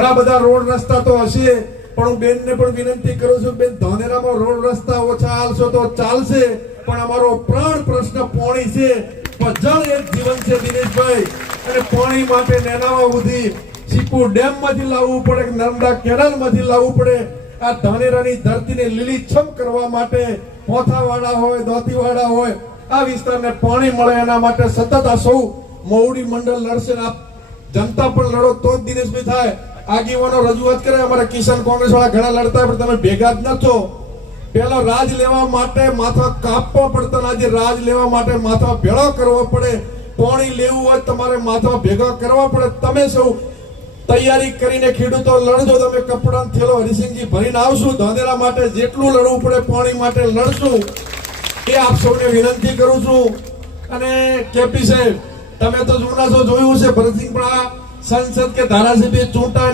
ઘણા બધા રોડ રસ્તા તો હશે, પણ હું બેનને પણ વિનંતી કરું છું, બેન ધાનેરામાં રોડ રસ્તા ઓછા હાલશો તો ચાલશે, પણ અમારો પ્રાણ પ્રશ્ન પાણી છે. જળ એક જીવન છે દિનેશભાઈ, અને પાણી માટે નેનાવા સુધી સીપુ ડેમ માંથી લાવવું પડે કે નર્મદા કેનાલ માંથી લાવવું પડે. આ ધાનેરાની ધરતીને લીલીછમ કરવા માટે પોથાવાળા હોય, દોતીવાળા હોય, આ વિસ્તારને પાણી મળે એના માટે સતત આ સૌ મહુડી મંડળ લડશે. આપ જનતા પણ લડો તો જ દિનેશભાઈ થાય. આગેવાનો રજૂઆત કરે, અમારા કિસાન કોંગ્રેસ વાળા ઘણા લડતા, પણ તમે ભેગા જ નતો. પેલા રાજ લેવા માટે માથા કાપવા પડતા, આજે રાજ લેવા માટે માથા ભેળો કરવો પડે. પાણી લેવું હોય તમારે માથા ભેગા કરવા પડે. તમે સૌ તૈયારી કરીને ખેડૂતો લડજો. તમે કપડા થેલો હરિસિંહજી ભરીને આવશું. ધાનેરા માટે જેટલું લડવું પડે પાણી માટે લડશું, એ આપ સૌને વિનંતી કરું છું. અને કેપી સાહેબ, તમે તો જૂના છો, જોયું છે ભરતસિંહ પણ આ સંસદ કે ધારાસભ્ય ચૂંટાય